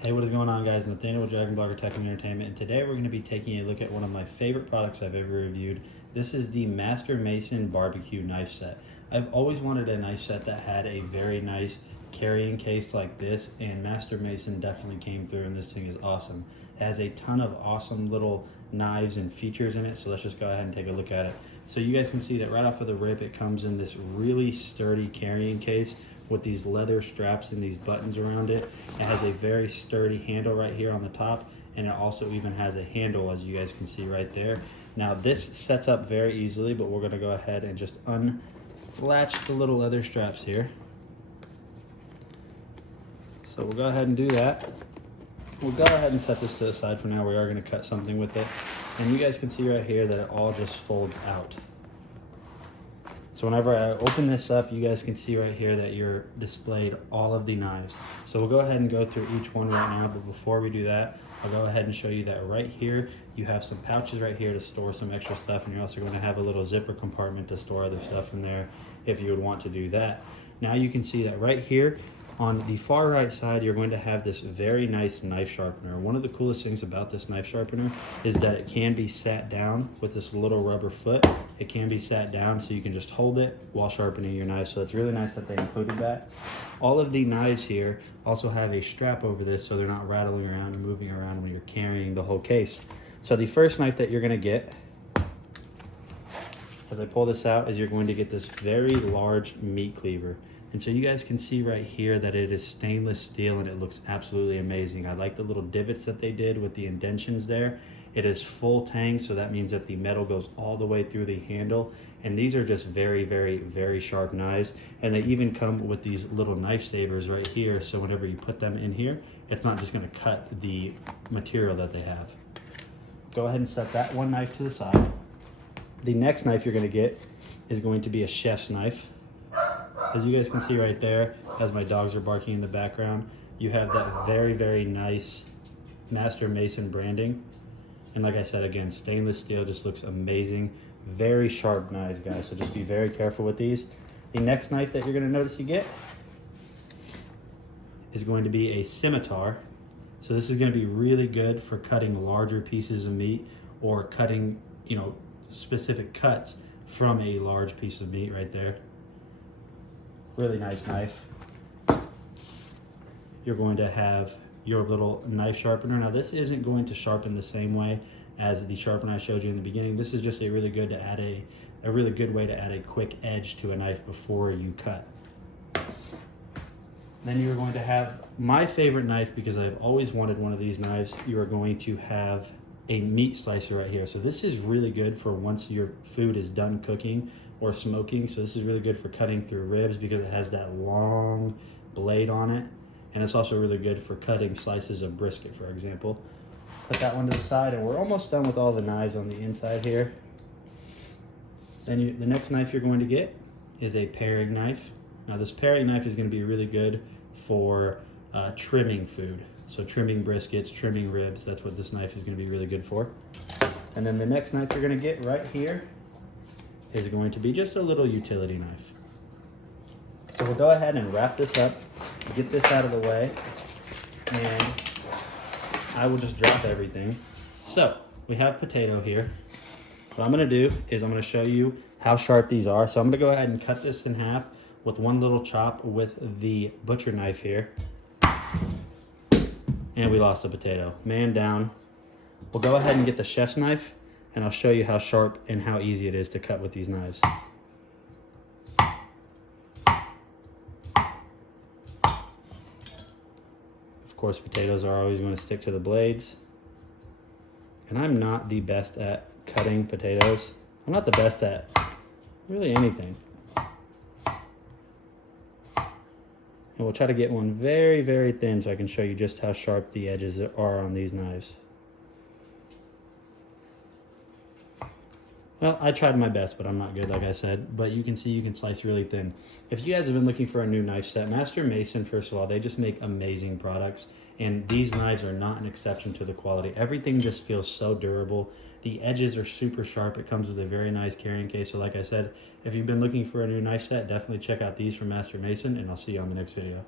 Hey, what is going on, guys? Nathaniel with Dragon Blogger Tech and Entertainment, and today we're going to be taking a look at one of my favorite products I've ever reviewed. This is the Master Maison barbecue knife set. I've always wanted a knife set that had a very nice carrying case like this, and Master Maison definitely came through, and this thing is awesome. It has a ton of awesome little knives and features in it, so let's just go ahead and take a look at it. So you guys can see that right off of the rip, it comes in this really sturdy carrying case with these leather straps and these buttons around it. It has a very sturdy handle right here on the top, and it also even has a handle, as you guys can see right there. Now this sets up very easily, but we're gonna go ahead and just unlatch the little leather straps here. So we'll go ahead and do that. We'll go ahead and set this to the side for now. We are gonna cut something with it. And you guys can see right here that it all just folds out. So whenever I open this up, you guys can see right here that you're displayed all of the knives. So we'll go ahead and go through each one right now, but before we do that, I'll go ahead and show you that right here, you have some pouches right here to store some extra stuff, and you're also going to have a little zipper compartment to store other stuff in there if you would want to do that. Now you can see that right here, on the far right side, you're going to have this very nice knife sharpener. One of the coolest things about this knife sharpener is that it can be sat down with this little rubber foot. It can be sat down so you can just hold it while sharpening your knife. So it's really nice that they included that. All of the knives here also have a strap over this so they're not rattling around and moving around when you're carrying the whole case. So the first knife that you're gonna get, as I pull this out, is you're going to get this very large meat cleaver. And so you guys can see right here that it is stainless steel and it looks absolutely amazing. I like the little divots that they did with the indentions there. It is full tang, so that means that the metal goes all the way through the handle. And these are just very, very, very sharp knives. And they even come with these little knife savers right here. So whenever you put them in here, it's not just gonna cut the material that they have. Go ahead and set that one knife to the side. The next knife you're gonna get is going to be a chef's knife. As you guys can see right there, as my dogs are barking in the background, you have that very, very nice Master Maison branding. And like I said, again, stainless steel just looks amazing. Very sharp knives, guys, so just be very careful with these. The next knife that you're gonna notice you get is going to be a scimitar. So this is gonna be really good for cutting larger pieces of meat or cutting, specific cuts from a large piece of meat right there. Really nice knife. You're going to have your little knife sharpener. Now this isn't going to sharpen the same way as the sharpener I showed you in the beginning. This is just a really good way to add a quick edge to a knife before you cut. Then you're going to have my favorite knife, because I've always wanted one of these knives. You are going to have a meat slicer right here. So this is really good for once your food is done cooking or smoking. So this is really good for cutting through ribs because it has that long blade on it. And it's also really good for cutting slices of brisket, for example. Put that one to the side, and we're almost done with all the knives on the inside here. Then the next knife you're going to get is a paring knife. Now this paring knife is going to be really good for trimming food. So trimming briskets, trimming ribs, that's what this knife is going to be really good for. And then the next knife you're going to get right here is going to be just a little utility knife. So we'll go ahead and wrap this up, get this out of the way, and I will just drop everything. So we have potato here. What I'm going to do is I'm going to show you how sharp these are. So I'm going to go ahead and cut this in half with one little chop with the butcher knife here. And we lost the potato. Man down. We'll go ahead and get the chef's knife, and I'll show you how sharp and how easy it is to cut with these knives. Of course, potatoes are always going to stick to the blades. And I'm not the best at cutting potatoes. I'm not the best at really anything. And we'll try to get one very, very thin so I can show you just how sharp the edges are on these knives. Well, I tried my best, but I'm not good, like I said. But you can see you can slice really thin. If you guys have been looking for a new knife set, Master Maison, first of all, they just make amazing products. And these knives are not an exception to the quality. Everything just feels so durable. The edges are super sharp. It comes with a very nice carrying case. So like I said, if you've been looking for a new knife set, definitely check out these from Master Maison, and I'll see you on the next video.